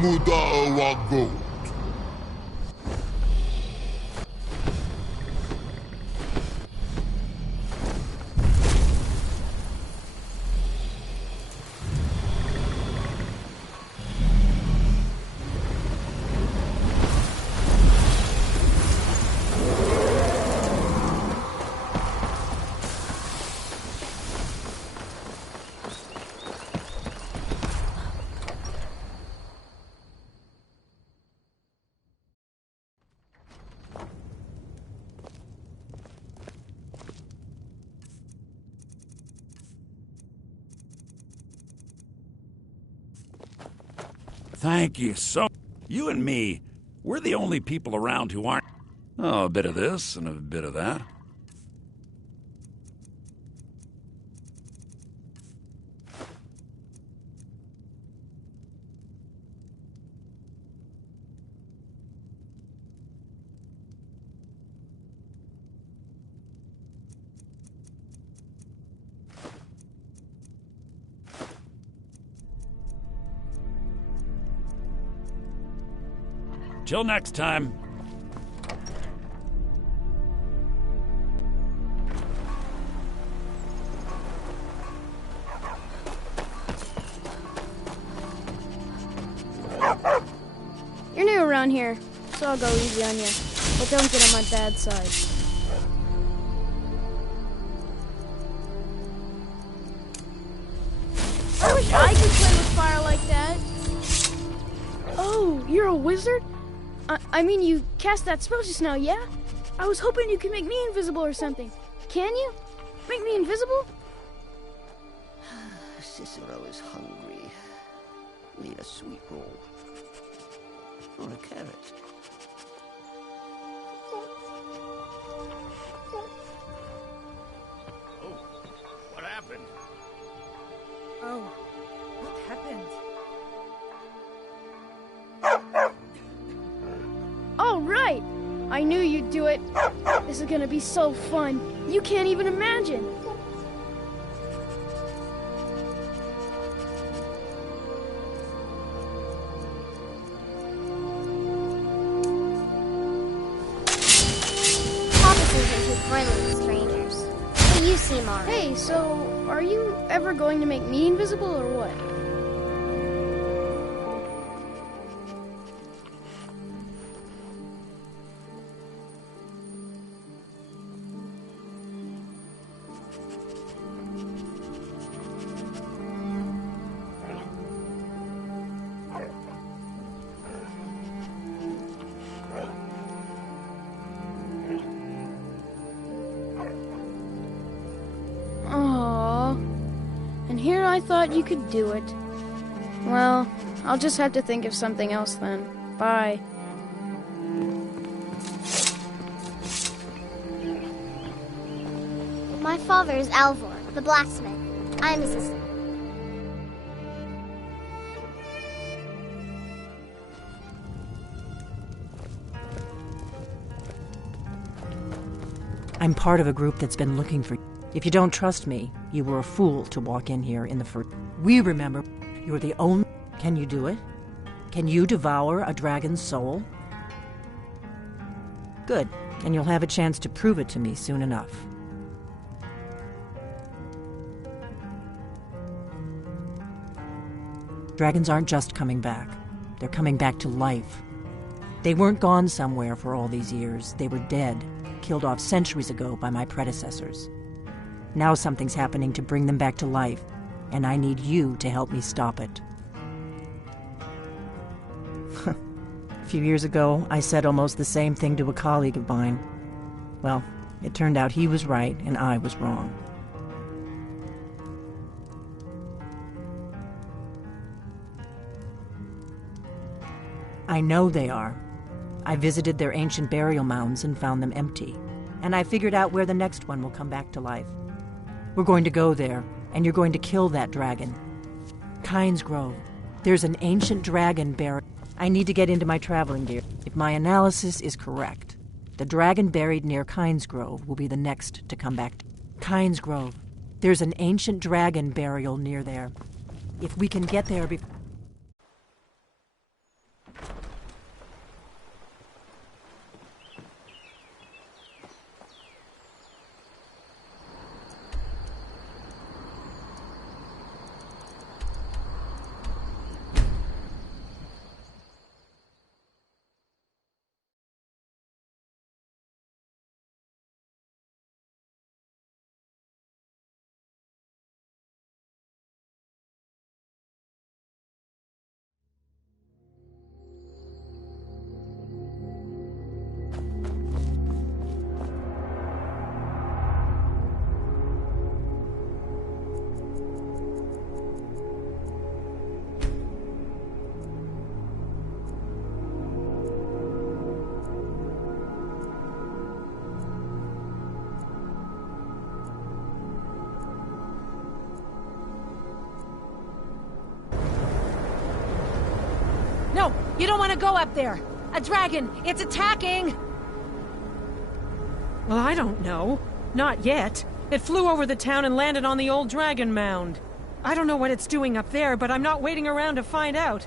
Mudawago. Thank you so... You and me, we're the only people around who aren't... Oh, a bit of this and a bit of that. Till next time. You're new around here, so I'll go easy on you. But don't get on my bad side. I wish I could play with fire like that. Oh, you're a wizard? I mean, you cast that spell just now, yeah? I was hoping you could make me invisible or something. Can you? Make me invisible? Cicero is hungry. Need a sweet roll. Or a carrot. Oh, what happened? Oh, what happened? All right! I knew you'd do it. This is gonna be so fun. You can't even imagine. Officers are too friendly with strangers. But you seem alright. Hey, so are you ever going to make me invisible or what? Here I thought you could do it. Well, I'll just have to think of something else then. Bye. My father is Alvor, the blacksmith. I am his assistant. I'm part of a group that's been looking for you. If you don't trust me, you were a fool to walk in here in the first... We remember you're the only... Can you do it? Can you devour a dragon's soul? Good, and you'll have a chance to prove it to me soon enough. Dragons aren't just coming back. They're coming back to life. They weren't gone somewhere for all these years. They were dead, killed off centuries ago by my predecessors. Now something's happening to bring them back to life, and I need you to help me stop it. A few years ago, I said almost the same thing to a colleague of mine. Well, it turned out he was right and I was wrong. I know they are. I visited their ancient burial mounds and found them empty, and I figured out where the next one will come back to life. We're going to go there, and you're going to kill that dragon. Kynes Grove. There's an ancient dragon buried. I need to get into my traveling gear. If my analysis is correct, the dragon buried near Kynes Grove will be the next to come back. Kynes Grove. There's an ancient dragon burial near there. If we can get there before... You don't want to go up there! A dragon! It's attacking! Well, I don't know. Not yet. It flew over the town and landed on the old dragon mound. I don't know what it's doing up there, but I'm not waiting around to find out.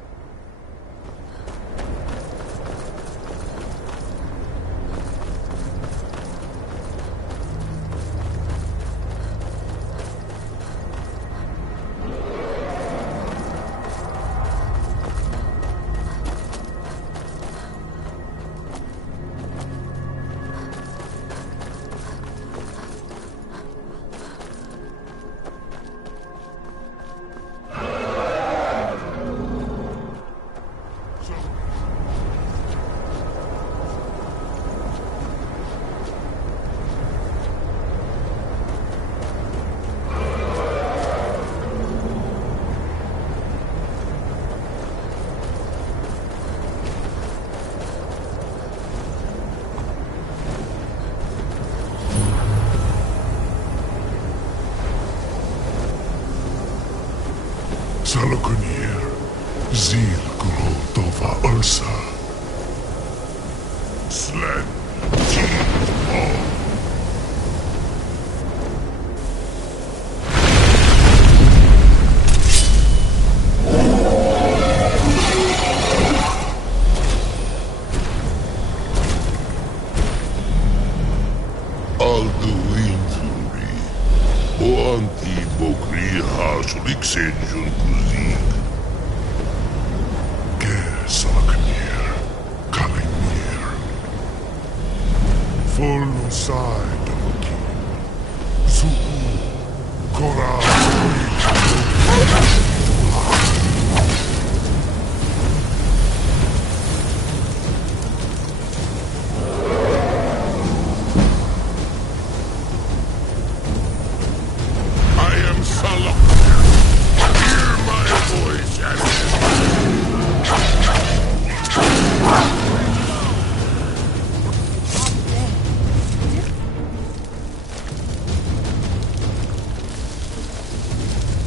Salakunir, Zil Grotova Ursa. Slen, Team Alduinzuri, Oanti Bokri Hasuliksenjun Kuzik. Ger Salakunir, Kalimir. Full side Zuku, Kora. I am Salah. Hear my voice and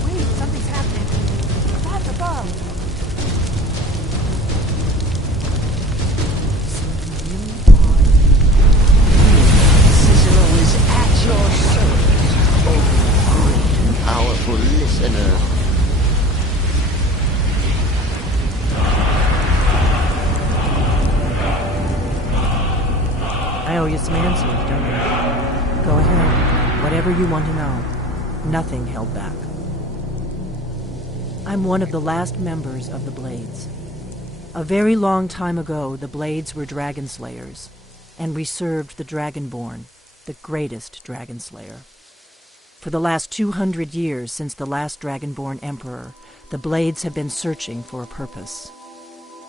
Wait, something's happening. That's above. Cicero is at your service, oh great and powerful listener. I owe you some answers, don't I? Go ahead. Whatever you want to know. Nothing held back. I'm one of the last members of the Blades. A very long time ago, the Blades were dragon slayers, and we served the Dragonborn, the greatest dragon slayer. For the last 200 years since the last Dragonborn Emperor, the Blades have been searching for a purpose.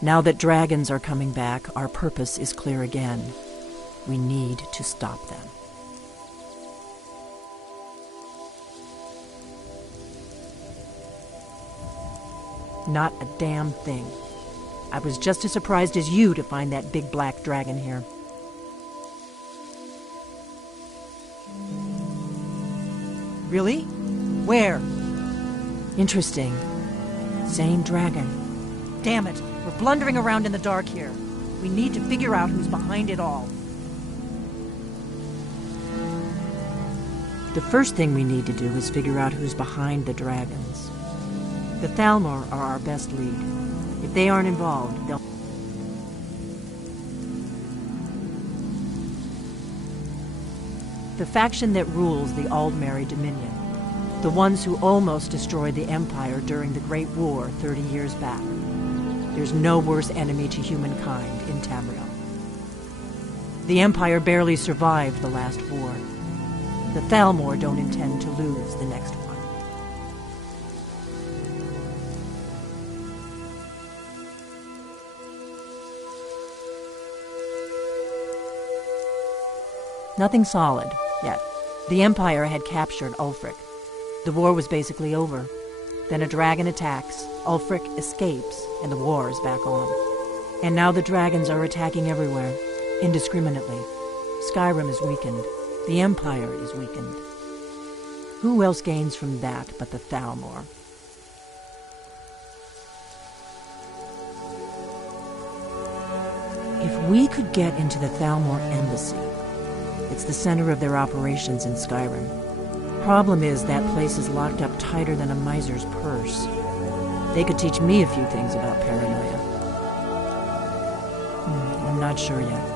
Now that dragons are coming back, our purpose is clear again. We need to stop them. Not a damn thing. I was just as surprised as you to find that big black dragon here. Really? Where? Interesting. Same dragon. Damn it, we're blundering around in the dark here. We need to figure out who's behind it all. The first thing we need to do is figure out who's behind the dragons. The Thalmor are our best lead. If they aren't involved, they'll... The faction that rules the Aldmeri Dominion. The ones who almost destroyed the Empire during the Great War 30 years back. There's no worse enemy to humankind in Tamriel. The Empire barely survived the last war. The Thalmor don't intend to lose the next one. Nothing solid, yet. The Empire had captured Ulfric. The war was basically over. Then a dragon attacks, Ulfric escapes, and the war is back on. And now the dragons are attacking everywhere, indiscriminately. Skyrim is weakened. The Empire is weakened. Who else gains from that but the Thalmor? If we could get into the Thalmor Embassy, it's the center of their operations in Skyrim. Problem is, that place is locked up tighter than a miser's purse. They could teach me a few things about paranoia. I'm not sure yet.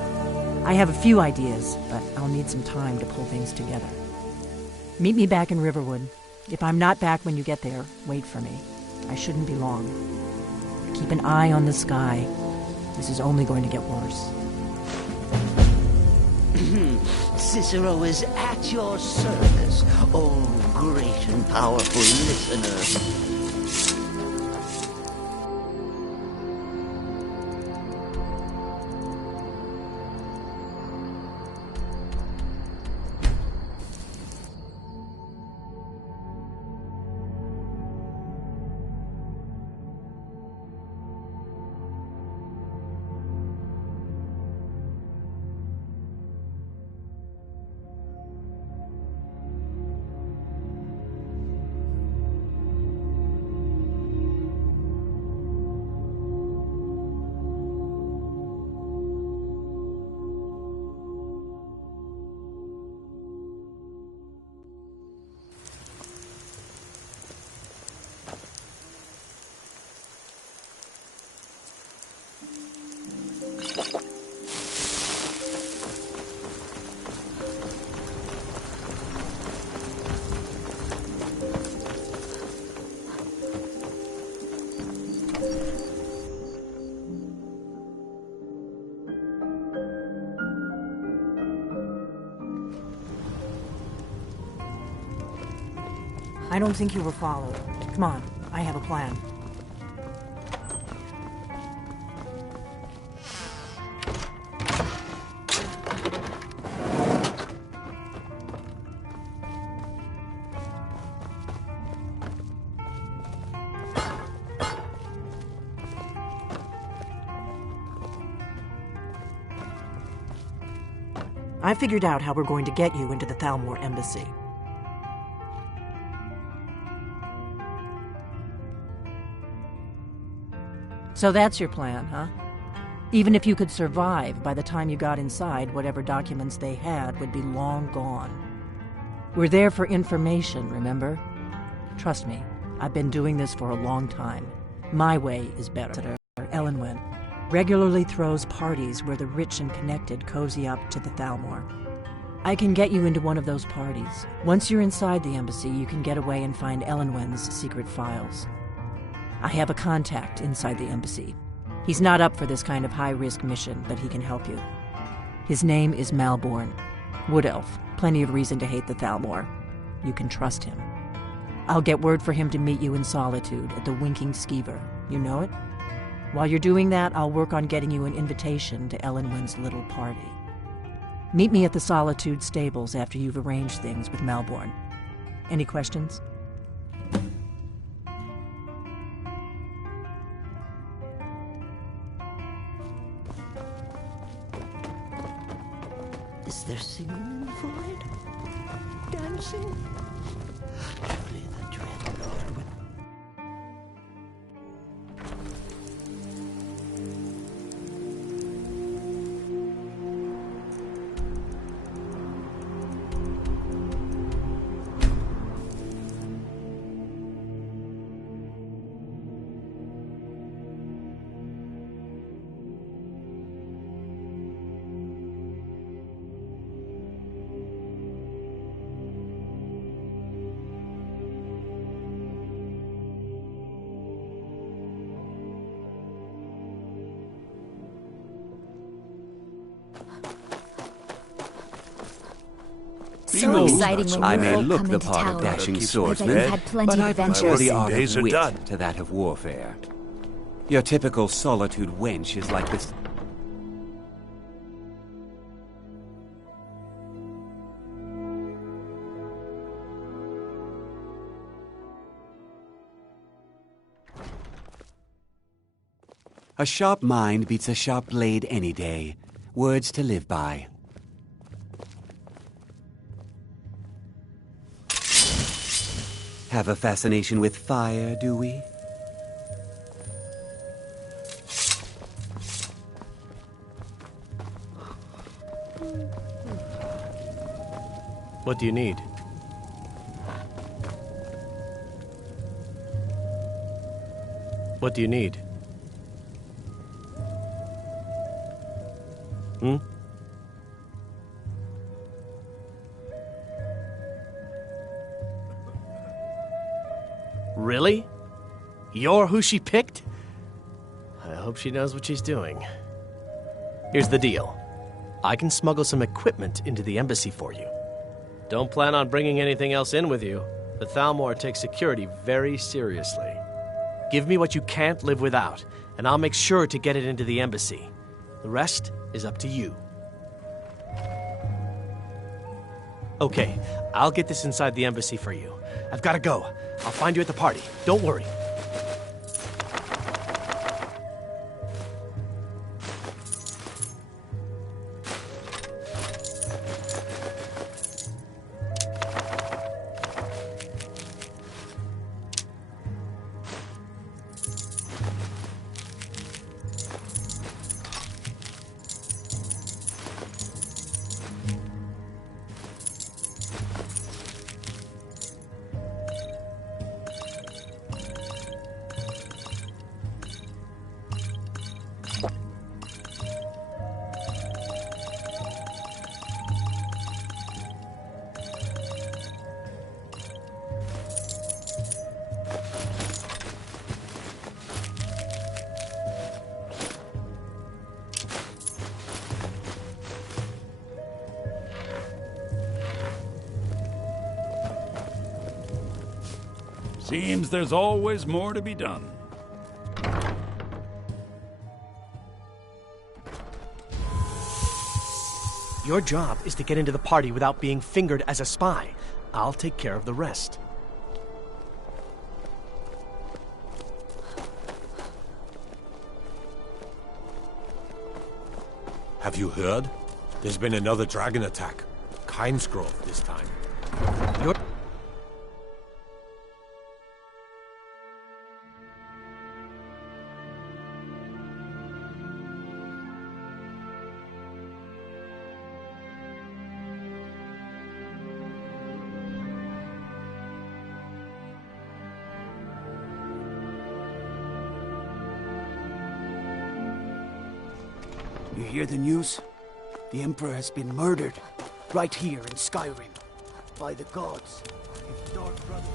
I have a few ideas, but I'll need some time to pull things together. Meet me back in Riverwood. If I'm not back when you get there, wait for me. I shouldn't be long. Keep an eye on the sky. This is only going to get worse. Cicero is at your service, oh great and powerful listener. I don't think you were followed. Come on, I have a plan. I figured out how we're going to get you into the Thalmor Embassy. So that's your plan, huh? Even if you could survive, by the time you got inside, whatever documents they had would be long gone. We're there for information, remember? Trust me, I've been doing this for a long time. My way is better. Elenwen regularly throws parties where the rich and connected cozy up to the Thalmor. I can get you into one of those parties. Once you're inside the embassy, you can get away and find Elenwen's secret files. I have a contact inside the embassy. He's not up for this kind of high-risk mission, but he can help you. His name is Malborn. Wood Elf. Plenty of reason to hate the Thalmor. You can trust him. I'll get word for him to meet you in Solitude at the Winking Skeever. You know it? While you're doing that, I'll work on getting you an invitation to Elenwen's little party. Meet me at the Solitude stables after you've arranged things with Malborn. Any questions? Is there singing in the void? Dancing? Surely the Dreadlord would... So exciting when I you may folk look come the into part of town. dashing I bet you've swordsman, had plenty but of I prefer adventures. the art Days of are wit done. to that of warfare. Your typical Solitude wench is like this. A sharp mind beats a sharp blade any day. Words to live by. Have a fascination with fire, do we? What do you need? What do you need? Hmm? Really? You're who she picked? I hope she knows what she's doing. Here's the deal. I can smuggle some equipment into the embassy for you. Don't plan on bringing anything else in with you. The Thalmor takes security very seriously. Give me what you can't live without, and I'll make sure to get it into the embassy. The rest is up to you. Okay, I'll get this inside the embassy for you. I've got to go. I'll find you at the party. Don't worry. Seems there's always more to be done. Your job is to get into the party without being fingered as a spy. I'll take care of the rest. Have you heard? There's been another dragon attack. Kinesgrove this time. You're... You hear the news? The Emperor has been murdered. Right here in Skyrim. By the gods. His dark brother...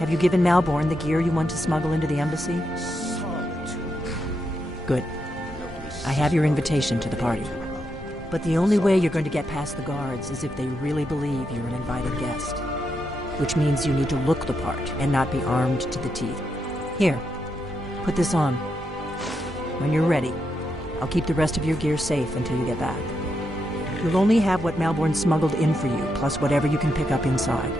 Have you given Malborn the gear you want to smuggle into the embassy? Good. I have your invitation to the party. But the only way you're going to get past the guards is if they really believe you're an invited guest. Which means you need to look the part and not be armed to the teeth. Here, put this on. When you're ready, I'll keep the rest of your gear safe until you get back. You'll only have what Malborn smuggled in for you, plus whatever you can pick up inside.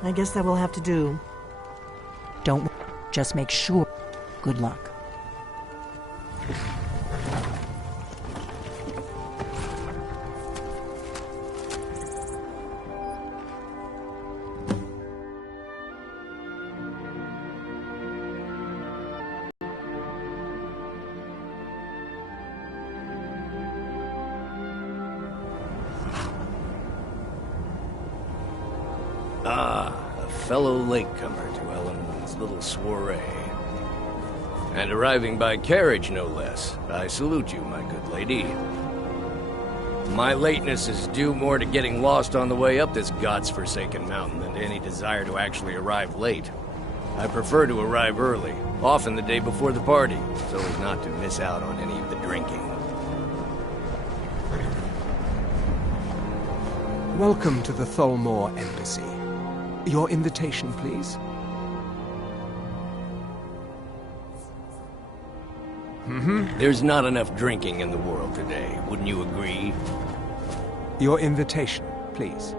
I guess that will have to do. Don't just make sure. Good luck. fellow latecomer to Ellen's little soiree. And arriving by carriage, no less. I salute you, my good lady. My lateness is due more to getting lost on the way up this god's-forsaken mountain than to any desire to actually arrive late. I prefer to arrive early, often the day before the party, so as not to miss out on any of the drinking. Welcome to the Tholmor Embassy. Your invitation, please. There's not enough drinking in the world today, wouldn't you agree? Your invitation, please.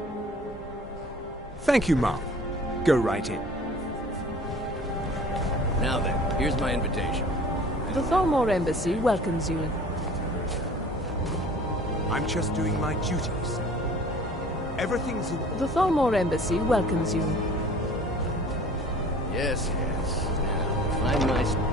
Thank you, ma'am. Go right in. Now then, here's my invitation. The Tholmor Embassy welcomes you. I'm just doing my duties. Everything's... The Tholmor Embassy welcomes you. Yes, yes. Now, find my...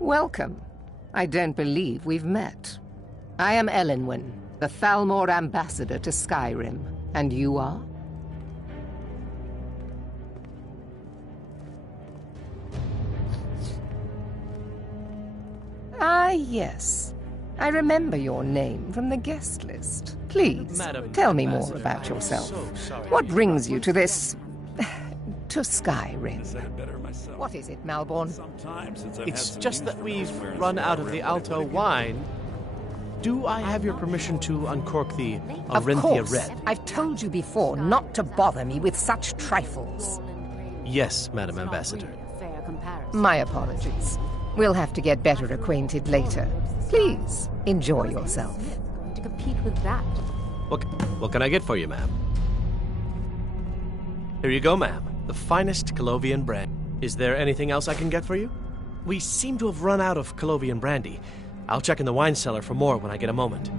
Welcome. I don't believe we've met. I am Elenwen, the Thalmor ambassador to Skyrim. And you are? Ah, yes. I remember your name from the guest list. Please, tell me more about yourself. What brings you to this... to Skyrim? What is it, Malborn? It's just that we've run out of the Alto wine. Do I have your permission to uncork the Of Arinthia course. Red? I've told you before not to bother me with such trifles. Yes, Madam Ambassador. My apologies. We'll have to get better acquainted later. Please, enjoy yourself. To compete with that. What can I get for you, ma'am? Here you go, ma'am. The finest Colovian brandy. Is there anything else I can get for you? We seem to have run out of Colovian brandy. I'll check in the wine cellar for more when I get a moment.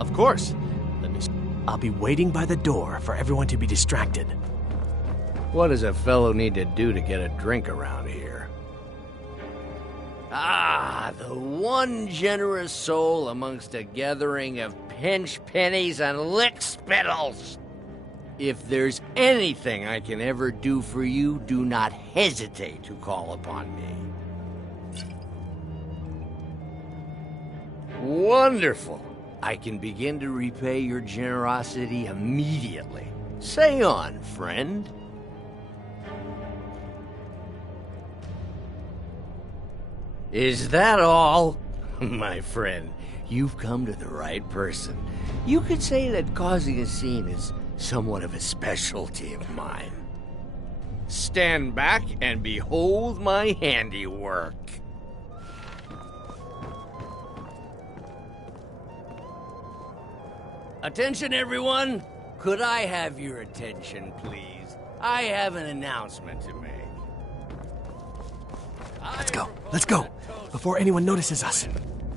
Of course. Let me... I'll be waiting by the door for everyone to be distracted. What does a fellow need to do to get a drink around here? Ah, the one generous soul amongst a gathering of pinch pennies and lick spittles. If there's anything I can ever do for you, do not hesitate to call upon me. Wonderful. I can begin to repay your generosity immediately. Say on, friend. Is that all? My friend, you've come to the right person. You could say that causing a scene is somewhat of a specialty of mine. Stand back and behold my handiwork. Attention, everyone! Could I have your attention, please? I have an announcement to make. Let's go, before anyone notices us.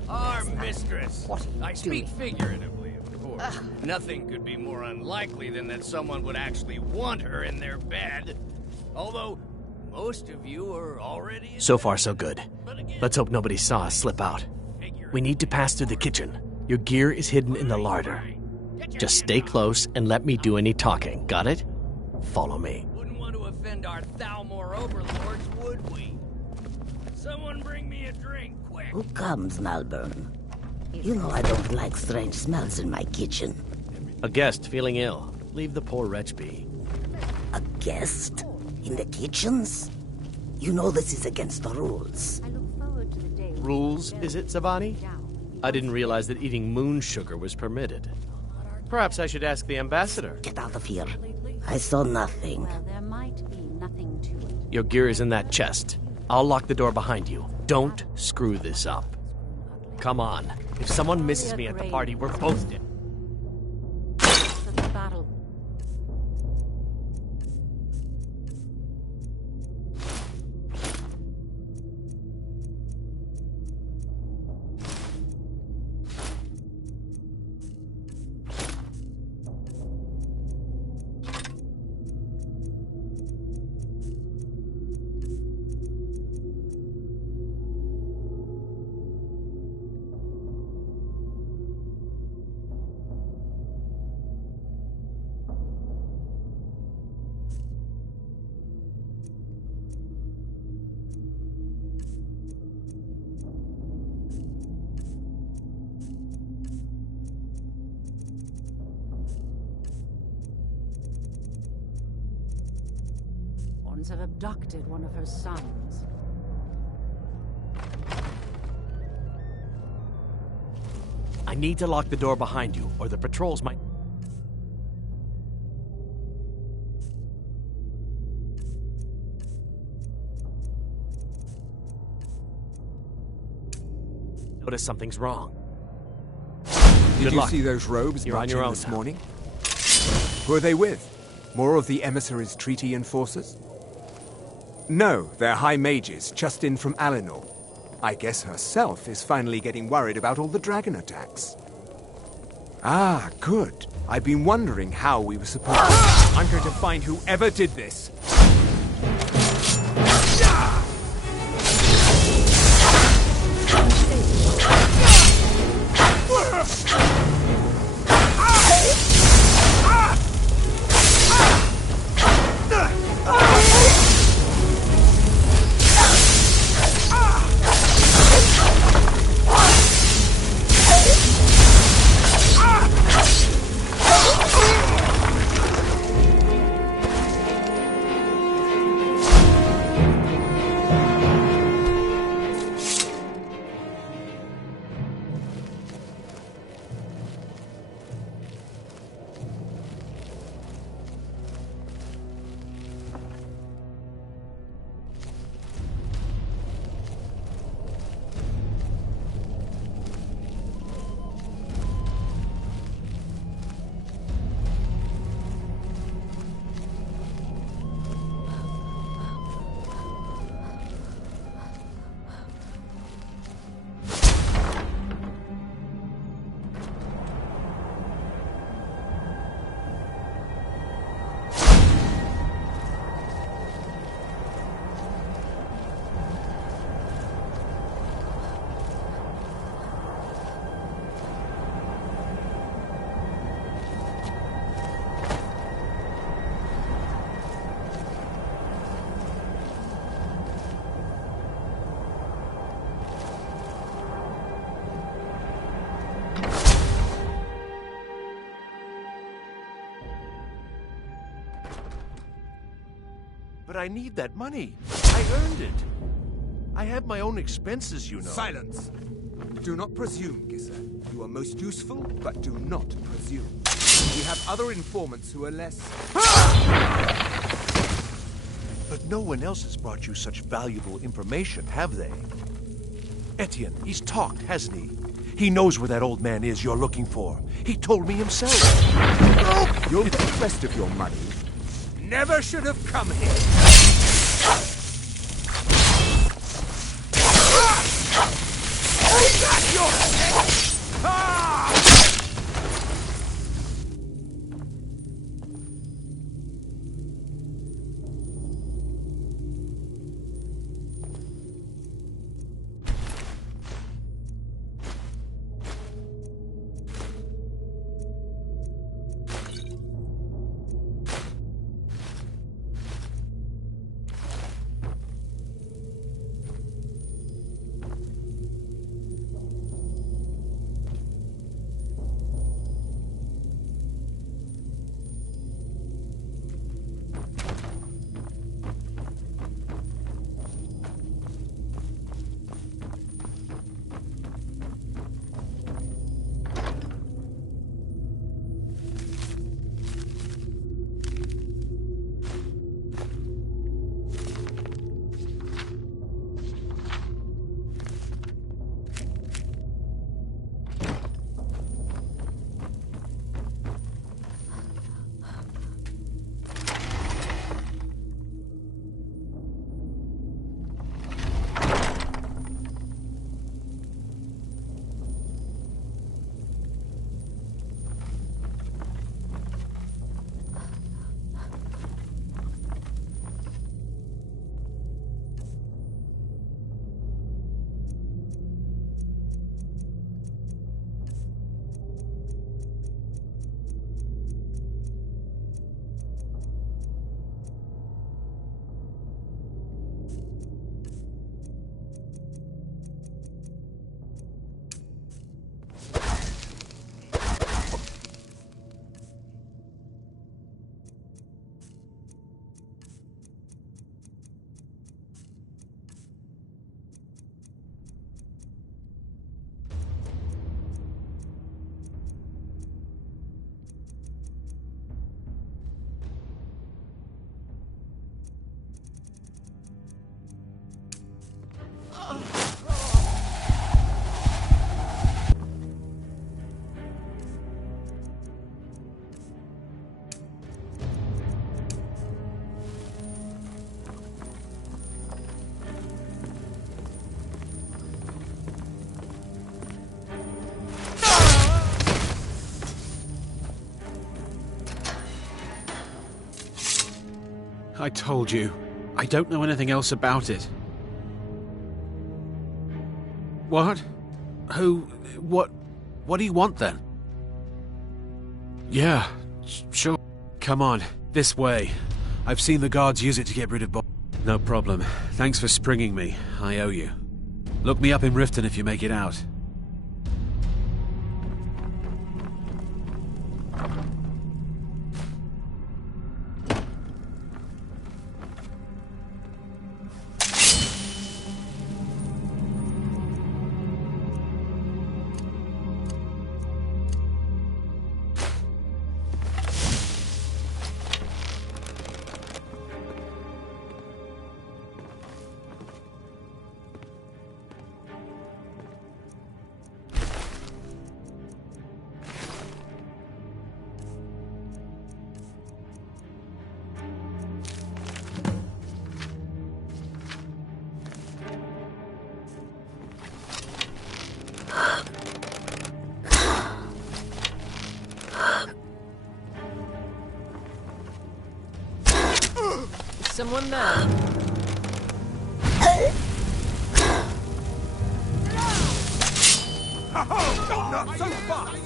Our mistress. I speak figuratively, of course. Nothing could be more unlikely than that someone would actually want her in their bed. Although, most of you are already... So far, so good. Let's hope nobody saw us slip out. We need to pass through the kitchen. Your gear is hidden in the larder. Just stay close and let me do any talking, got it? Follow me. Wouldn't want to offend our Thalmor overlords, would we? Someone bring me a drink, quick! Who comes, Malborn? You know I don't like strange smells in my kitchen. A guest feeling ill. Leave the poor wretch be. A guest? In the kitchens? You know this is against the rules. Rules, is it, Savani? I didn't realize that eating moon sugar was permitted. Perhaps I should ask the ambassador. Get out of here. I saw nothing. Well, there might be nothing to it. Your gear is in that chest. I'll lock the door behind you. Don't screw this up. Come on. If someone misses me at the party, we're both dead. Battle. Bloodhounds have abducted one of her sons. I need to lock the door behind you, or the patrols might... notice something's wrong. Did you see those robes You're on your marching own this now. morning? Who are they with? More of the emissaries' treaty enforcers? No, they're high mages, just in from Alinor. I guess herself is finally getting worried about all the dragon attacks. Ah, good. I've been wondering how we were supposed to... I'm going to find whoever did this. But I need that money. I earned it. I have my own expenses, you know. Silence! Do not presume, Gisser. You are most useful, but do not presume. We have other informants who are less... But no one else has brought you such valuable information, have they? Etienne, he's talked, hasn't he? He knows where that old man is you're looking for. He told me himself. You'll get the rest of your money. Never should have come here. Hold back your head! Ah! I told you. I don't know anything else about it. What? Who? What do you want then? Yeah, sure. Come on, this way. I've seen the guards use it to get rid of No problem. Thanks for springing me. I owe you. Look me up in Riften if you make it out. Someone there. Not so fast!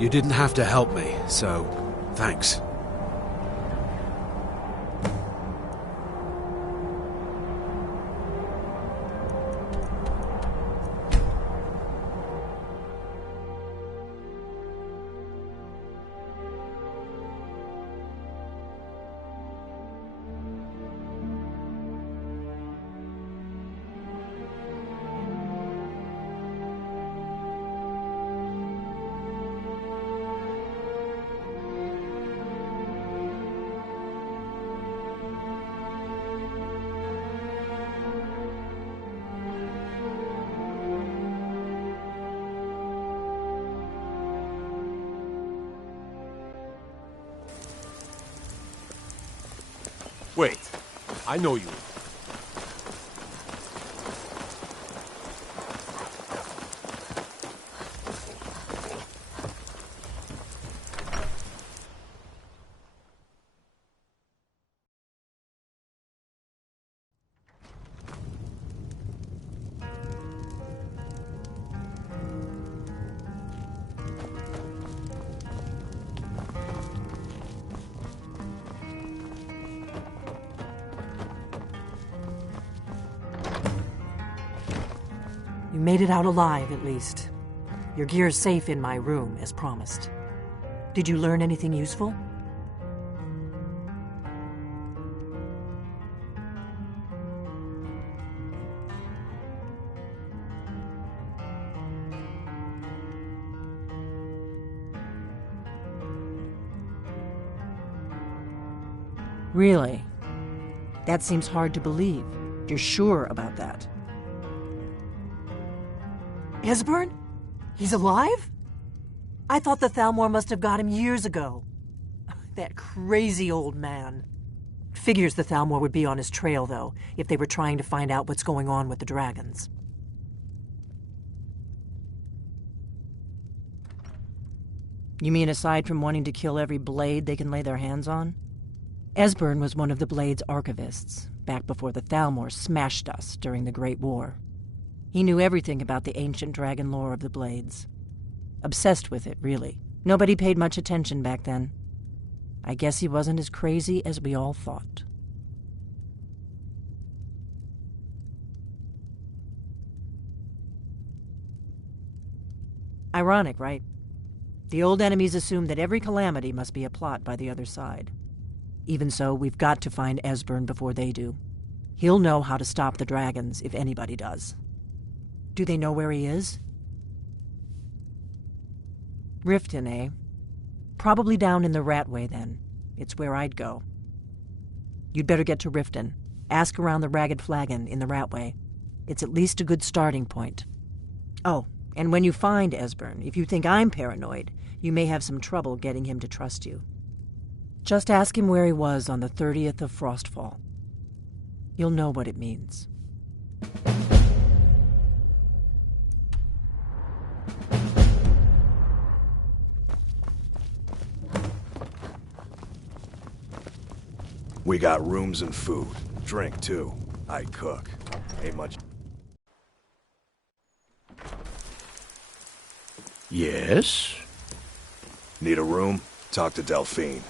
You didn't have to help me, so thanks. Wait, I know you. You made it out alive, at least. Your gear's safe in my room, as promised. Did you learn anything useful? Really? That seems hard to believe. You're sure about that? Esbern? He's alive? I thought the Thalmor must have got him years ago. That crazy old man. Figures the Thalmor would be on his trail, though, if they were trying to find out what's going on with the dragons. You mean aside from wanting to kill every blade they can lay their hands on? Esbern was one of the Blade's archivists, back before the Thalmor smashed us during the Great War. He knew everything about the ancient dragon lore of the Blades. Obsessed with it, really. Nobody paid much attention back then. I guess he wasn't as crazy as we all thought. Ironic, right? The old enemies assume that every calamity must be a plot by the other side. Even so, we've got to find Esbern before they do. He'll know how to stop the dragons, if anybody does. Do they know where he is? Riften, eh? Probably down in the Ratway, then. It's where I'd go. You'd better get to Riften. Ask around the Ragged Flagon in the Ratway. It's at least a good starting point. Oh, and when you find Esbern, if you think I'm paranoid, you may have some trouble getting him to trust you. Just ask him where he was on the 30th of Frostfall. You'll know what it means. We got rooms and food. Drink, too. I cook. Ain't much... Yes? Need a room? Talk to Delphine.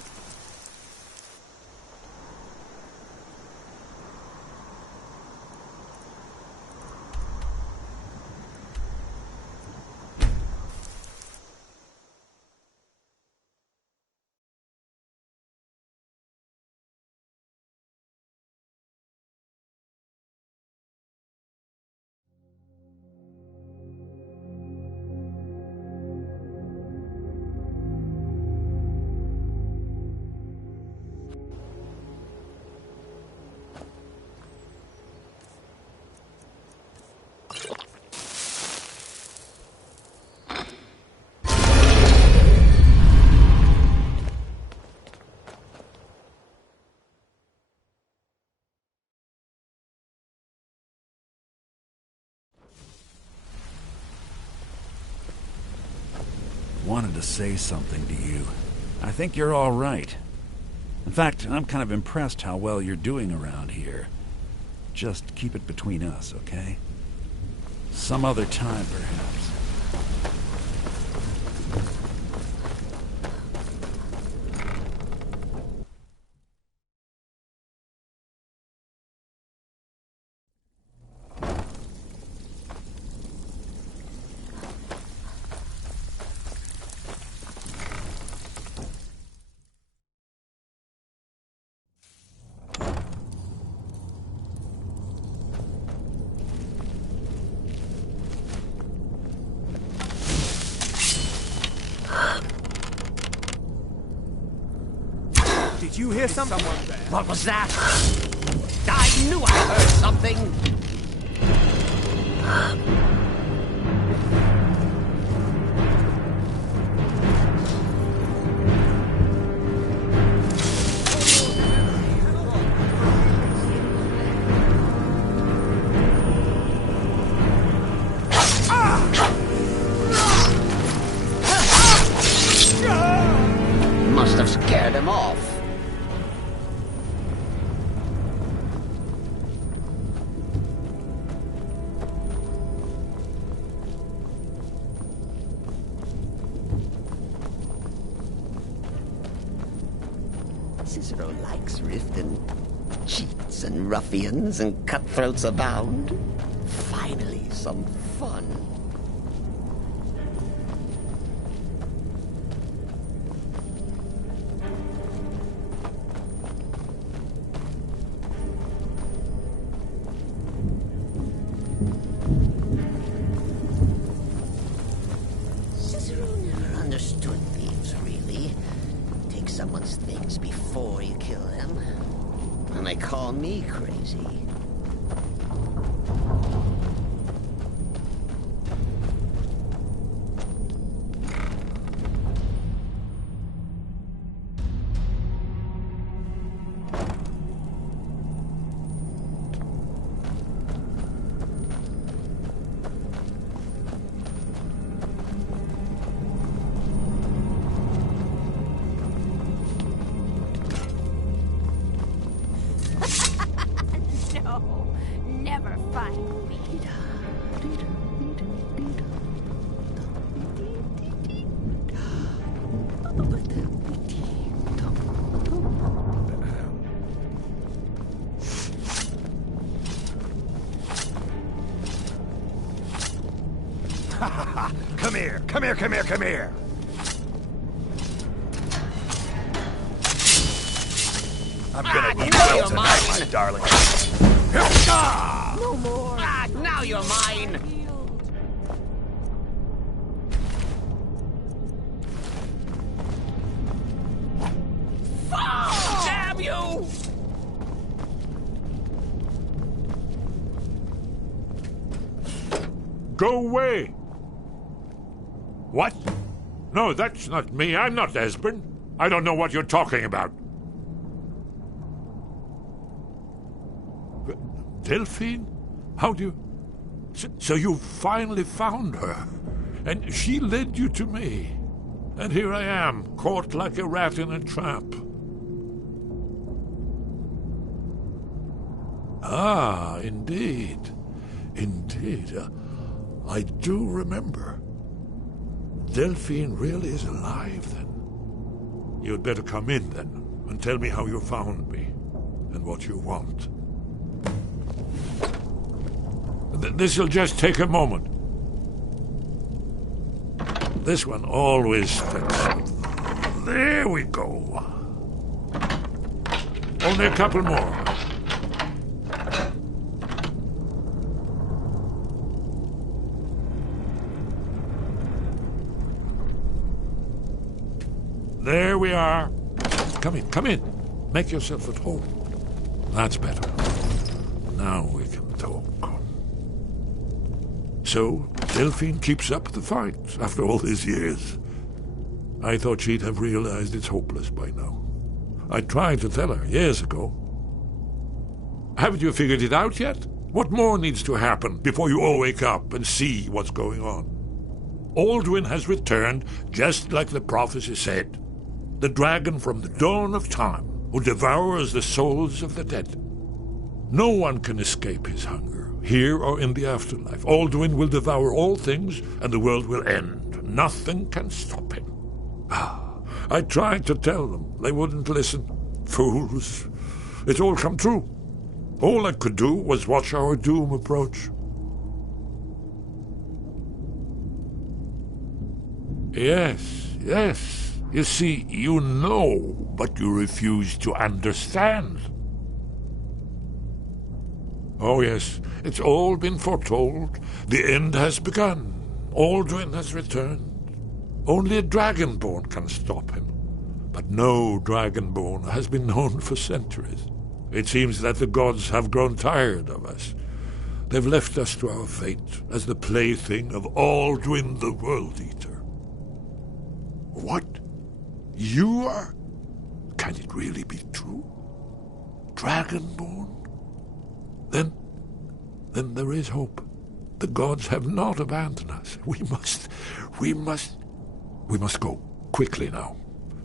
Wanted to say something to you. I think you're all right. In fact, I'm kind of impressed how well you're doing around here. Just keep it between us, okay? Some other time, perhaps. Did you hear something? What was that? I knew I heard something! Must have scared him off. Cicero likes Riften. Cheats and ruffians and cutthroats abound. Finally, some fun. Cicero never understood thieves, really. Take someone's things before you kill them. And they call me crazy. Never find me. Come here, come here, come here, come here! I'm gonna eat you tonight, my darling. No more. Now you're mine. Damn you! Go away! What? No, that's not me. I'm not Esbern. I don't know what you're talking about. Delphine? How do you... So you finally found her, and she led you to me. And here I am, caught like a rat in a trap. Ah, indeed. Indeed. I do remember. Delphine really is alive, then. You'd better come in, then, and tell me how you found me, and what you want. This'll just take a moment. This one always fits. There we go. Only a couple more. There we are. Come in, come in. Make yourself at home. That's better. Now we can talk. So, Delphine keeps up the fight after all these years. I thought she'd have realized it's hopeless by now. I tried to tell her years ago. Haven't you figured it out yet? What more needs to happen before you all wake up and see what's going on? Alduin has returned just like the prophecy said. The dragon from the dawn of time who devours the souls of the dead. No one can escape his hunger, here or in the afterlife. Alduin will devour all things, and the world will end. Nothing can stop him. I tried to tell them. They wouldn't listen. Fools. It's all come true. All I could do was watch our doom approach. Yes, yes. You see, you know, but you refuse to understand. Oh, yes, it's all been foretold. The end has begun. Alduin has returned. Only a dragonborn can stop him. But no dragonborn has been known for centuries. It seems that the gods have grown tired of us. They've left us to our fate as the plaything of Alduin the World Eater. What? You are? Can it really be true? Dragonborn? Then there is hope. The gods have not abandoned us. We must go. Quickly now.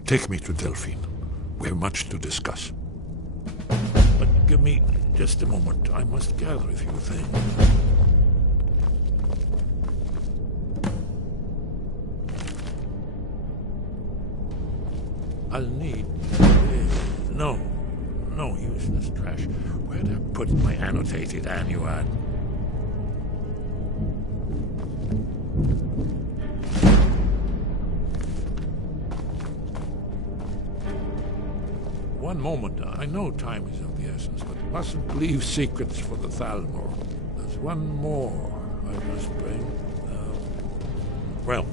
Take me to Delphine. We have much to discuss. But give me just a moment. I must gather a few things. I'll need... No useless trash. Where'd I put my annotated annuad? One moment. I know time is of the essence, but mustn't leave secrets for the Thalmor. There's one more I must bring. Well,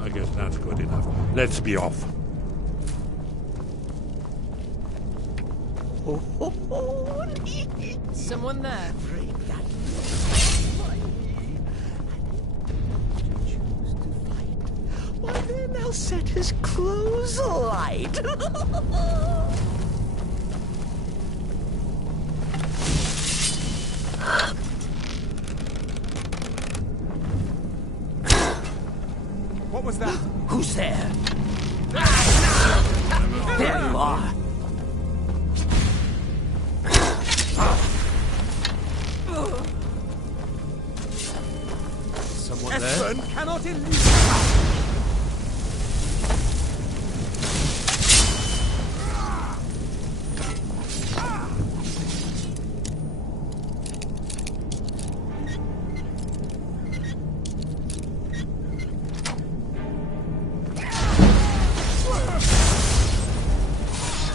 I guess that's good enough. Let's be off. Someone there. Why then I'll set his clothes alight. What was that? Who's there? There you are. Esbern cannot elude.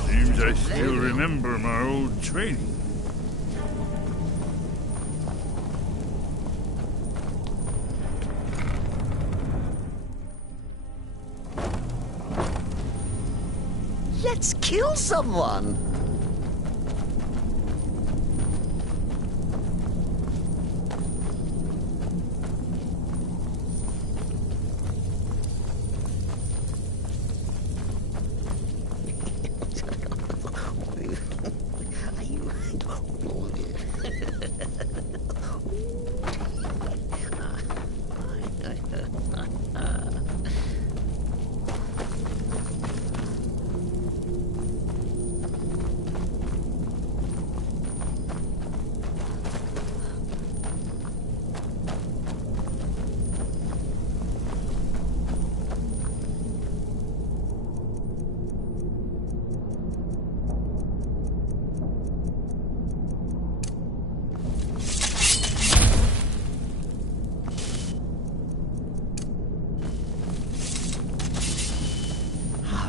Seems I still remember my old training. Let's kill someone!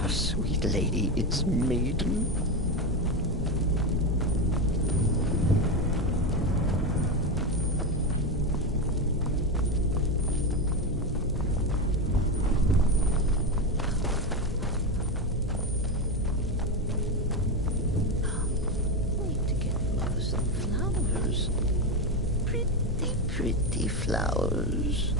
Sweet lady, it's maiden. Need to get flowers and flowers. Pretty, pretty flowers.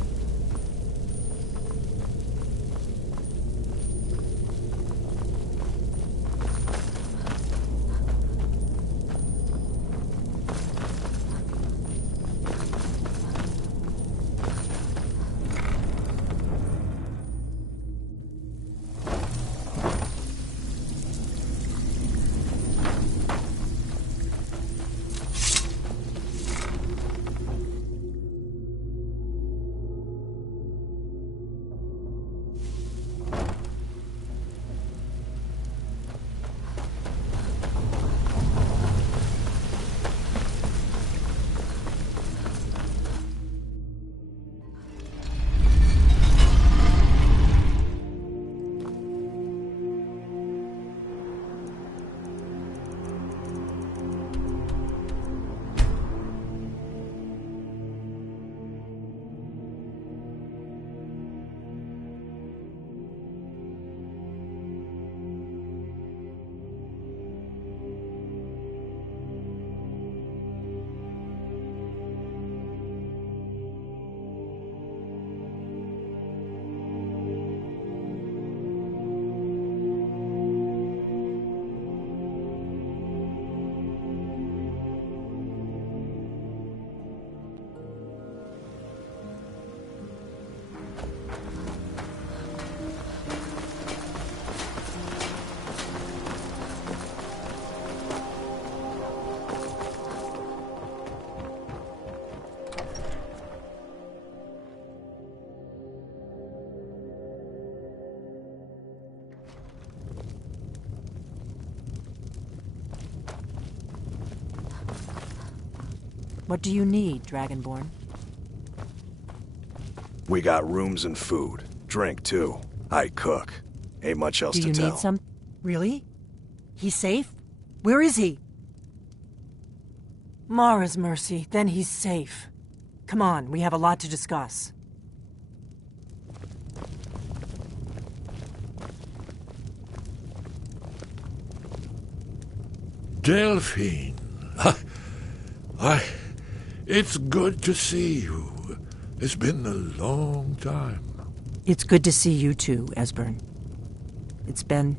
What do you need, Dragonborn? We got rooms and food. Drink, too. I cook. Ain't much else Do to you tell. need some? Really? He's safe? Where is he? Mara's mercy, then he's safe. Come on, we have a lot to discuss. Delphine. It's good to see you. It's been a long time. It's good to see you too, Esbern. It's been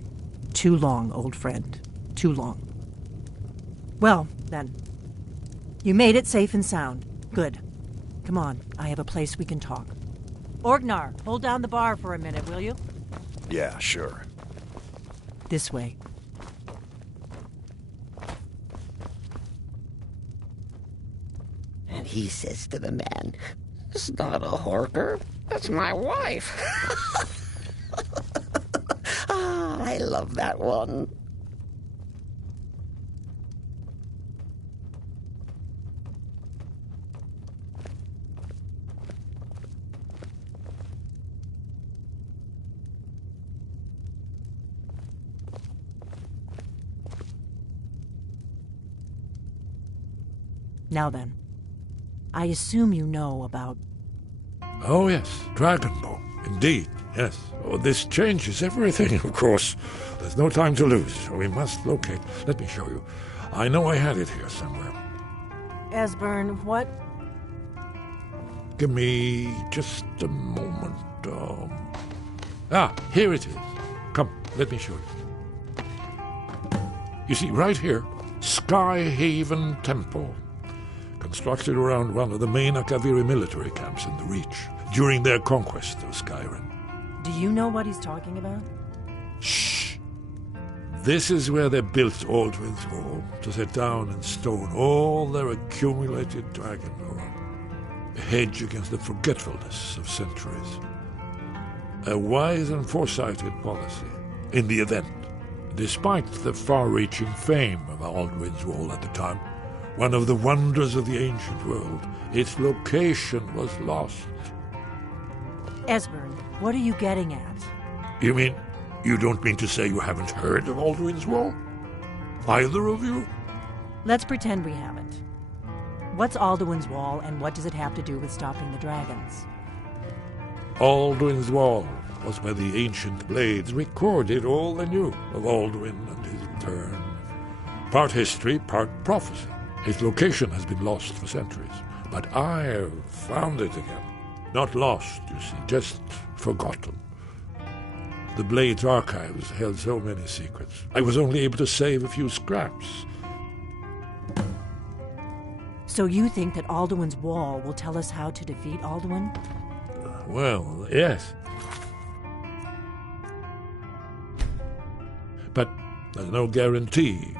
too long, old friend. Too long. Well, then. You made it safe and sound. Good. Come on, I have a place we can talk. Orgnar, hold down the bar for a minute, will you? Yeah, sure. This way. And he says to the man, "It's not a horker. That's my wife. Ah, I love that one. Now then, I assume you know about... Oh, yes, Dragonborn. Indeed, yes. Oh, this changes everything, of course. There's no time to lose. We must locate. Let me show you. I know I had it here somewhere. Esbern, what... Give me just a moment. Here it is. Come, let me show you. You see, right here, Skyhaven Temple. Constructed around one of the main Akaviri military camps in the Reach during their conquest of Skyrim. Do you know what he's talking about? Shh! This is where they built Aldrin's Wall to set down in stone all their accumulated dragon lore. A hedge against the forgetfulness of centuries. A wise and foresighted policy in the event, despite the far-reaching fame of Aldrin's Wall at the time. One of the wonders of the ancient world, its location was lost. Esbern, what are you getting at? You mean, you don't mean to say you haven't heard of Aldrin's Wall? Either of you? Let's pretend we haven't. What's Alduin's Wall, and what does it have to do with stopping the dragons? Aldrin's Wall was where the ancient blades recorded all they knew of Aldrin and his return. Part history, part prophecy. Its location has been lost for centuries, but I've found it again. Not lost, you see, just forgotten. The Blade's archives held so many secrets. I was only able to save a few scraps. So you think that Alduin's Wall will tell us how to defeat Alduin? Well, yes. But there's no guarantee